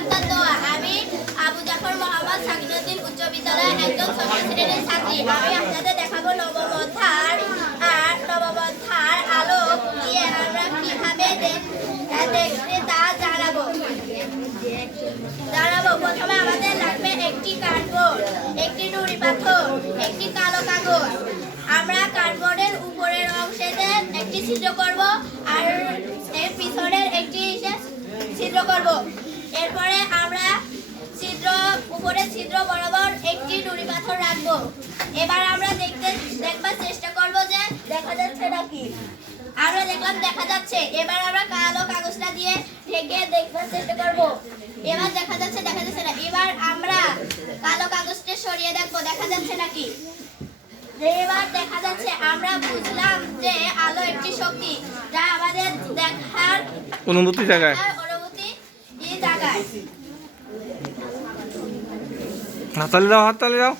Doctor দোয়া। আমি আবু জাফর মোহাম্মদ সাকিনুদ্দিন উচ্চ বিদ্যালয়ের একজন ষষ্ঠ শ্রেণীর ছাত্রী। আমি আপনাদের দেখাবো নবম অধ্যায় আর নবম অধ্যায় আলো দিয়ে আমরা কিভাবে দেখতে তা জানাবো। প্রথমে আমাদের লাগবে একটি কার্ডবোর্ড, একটি নুড়ি পাথর, একটি কালো কাগজ। আমরা কার্ডবোর্ডের উপরের অংশেতে একটি ছিদ্র করব আর এর পিছনের একটি ছিদ্র করব। এরপরে আমরা উপরে ছিদ্র বরাবর একটি নুড়ি পাথর রাখবো। এবার আমরা দেখবার চেষ্টা করব যে দেখা যাচ্ছে নাকি। আমরা দেখলাম দেখা যাচ্ছে। এবার আমরা কালো কাগজটা দিয়ে ঢেকে দেখবার চেষ্টা করব। এবার দেখা যাচ্ছে না। এবার আমরা কালো কাগজটা সরিয়ে দেখবো দেখা যাচ্ছে নাকি। এবার দেখা যাচ্ছে। আমরা বুঝলাম যে আলো একটি শক্তি যা আমাদের দেখার অনুভূতি জায়গায় জায়গায়। হাততালি দাও।